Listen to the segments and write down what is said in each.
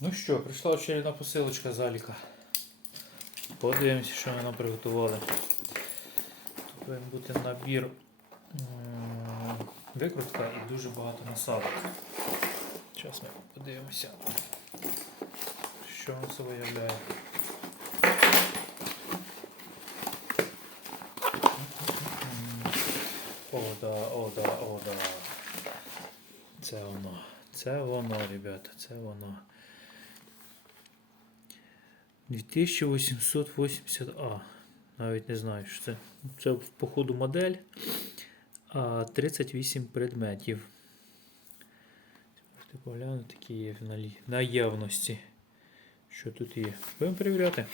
Ну що, прийшла очередна посилочка з Аліка. Подивимося, що ми нам приготували. Тут повинен бути набір викрутка і дуже багато насадок. Зараз ми подивимося, що воно собою являє. О, да, о, да, о, да. Це воно. Це воно, ребята, це воно. 2880А. Навіть не знаю, що це. Це походу модель. 38 предметів. Можете поглянути, які є в наявності. Що тут є? Будемо перевіряти.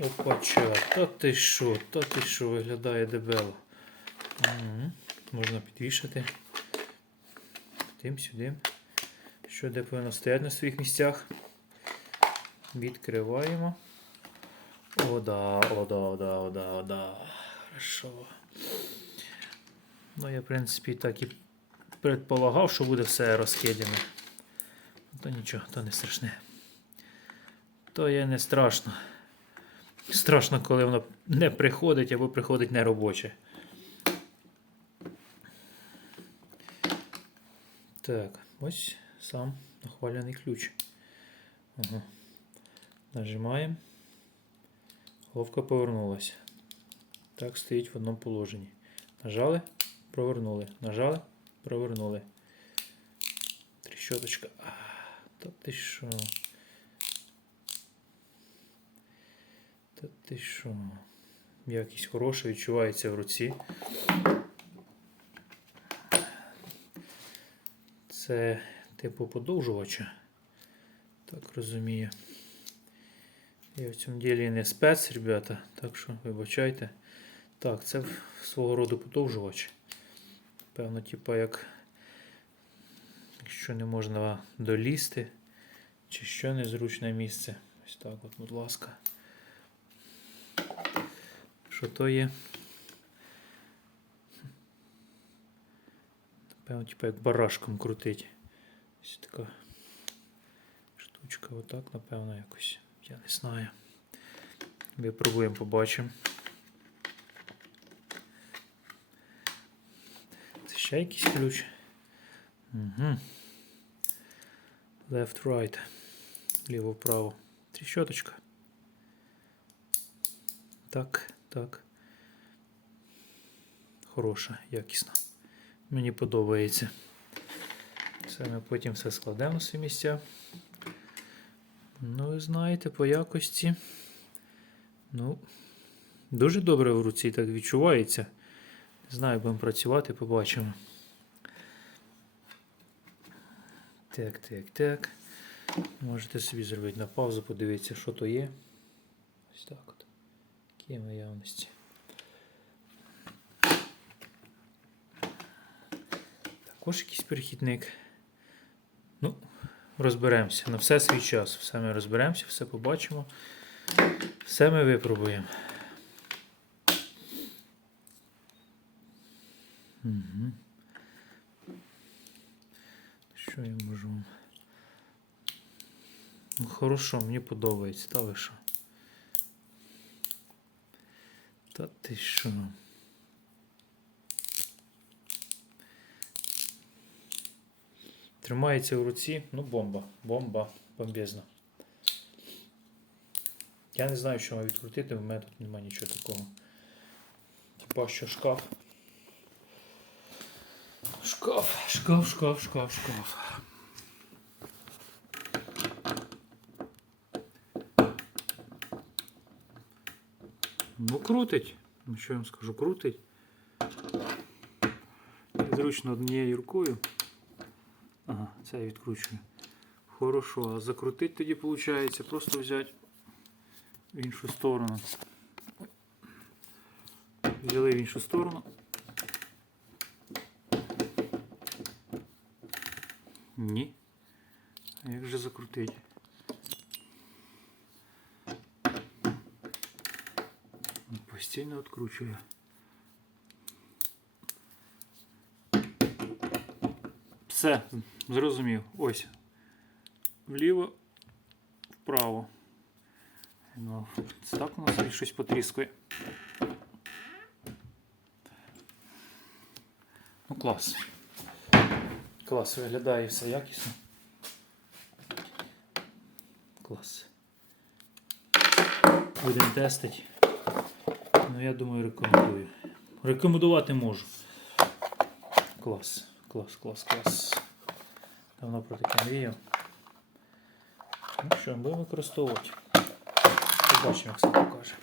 Опача, та ти що, та ти що, виглядає дебело. Угу. Можна підвішати. Тим сюди. Що де повинно стояти на своїх місцях. Відкриваємо. О, да, о, да, о, да, о, да, о, да. Хорошо. Ну, я, в принципі, так і предполагав, що буде все розкидане. То нічого, то не страшне. То є не страшно. Страшно, коли воно не приходить або приходить неробоче. Так, ось сам нахваляний ключ. Ага. Нажимаємо. Головка повернулася. Так стоїть в одному положенні. Нажали, провернули. Нажали, провернули. Тріщоточка. Та ти що? Та ти що? Якість хороша відчувається в руці. Це типу подовжувача. Так розумію. Я в цьому ділі не спец, ребята, так що вибачайте. Так, це свого роду подовжувач. Певно, типа як якщо не можна долізти, чи що незручне місце. Ось так от, будь ласка. Що то є? Певно, типа як барашком крутить. Ось така штучка, отак, напевно, якось. Я не знаю. Випробуємо, побачимо. Це ще якийсь ключ. Угу. Left, right. Ліво, вправо. Тріщоточка. Так, так. Хороша, якісна. Мені подобається. Це ми потім все складемо на місця. Ну, ви знаєте, по якості. Ну, дуже добре в руці так відчувається. Не знаю, будемо працювати, побачимо. Так, так, так. Можете собі зробити на паузу, подивитися, що то є. Ось так от. Які є наявності. Також якийсь перехідник. Ну, розберемося. На все свій час. Все ми розберемося, все побачимо. Все ми випробуємо. Угу. Що я можу? Ну, хорошо, мені подобається, та ви що? Та ти що? Тримається в руці, ну бомба, бомба, бомбезна. Я не знаю, що маю відкрутити, в мене тут немає нічого такого. Типа що шкаф. Шкаф, шкаф, шкаф, шкаф, шкаф. Ну, крутить. Ну, що я вам скажу, крутить. Зручно однією рукою. Ага, це я відкручую. Хорошо, а закрутити тоді виходить просто взяти в іншу сторону. Взяли в іншу сторону. Ні. А як же закрутити? Постійно відкручую. Все, зрозумів. Ось. Вліво, вправо. Ну, так у нас щось потріскує. Ну, клас. Клас, виглядає все якісно. Клас. Будемо тестити. Ну, я думаю, рекомендую. Рекомендувати можу. Клас, клас, клас, клас. Давно про таке мріяв. Ну що, будемо використовувати. Побачимо, як це покаже.